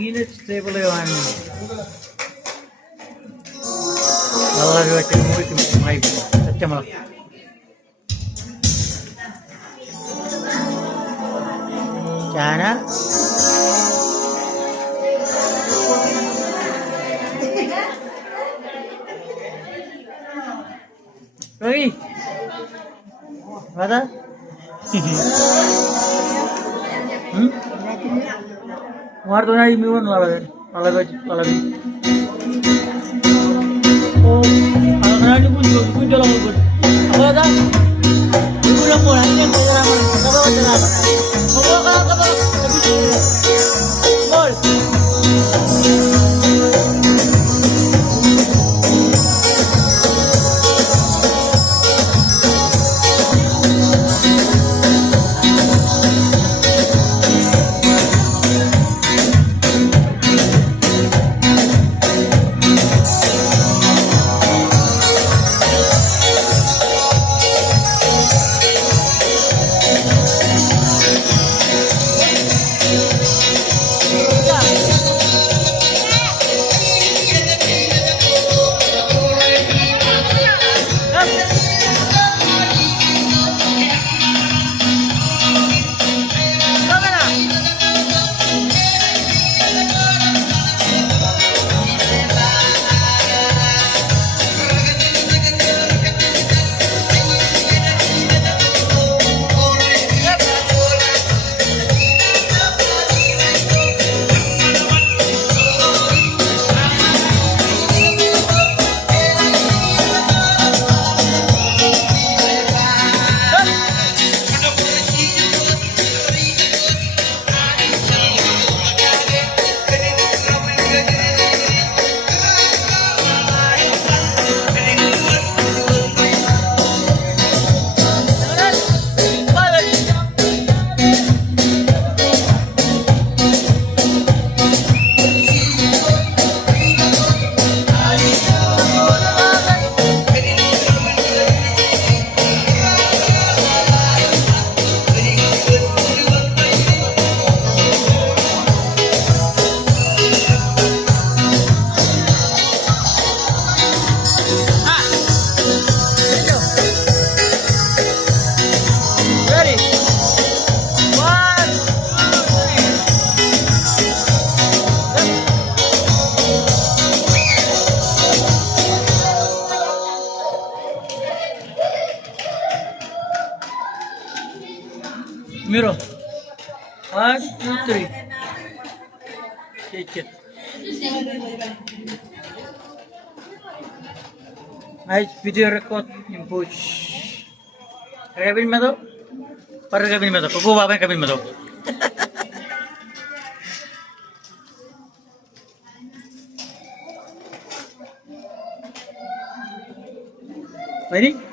Yine stable one. Allah you can my September. China. Rogi. What? War to nahi miwan lalabi. Oh, anak ni pun jalan pun. Apa dah? Ibu nak mula ni kan jalan mana? Kau jalan mana? Kau mol. Miro. 1, 2, 3. Take it. Nice video record in push. Kabin में तो पर kabin में तो cocoa बाबा kabin में तो Ready?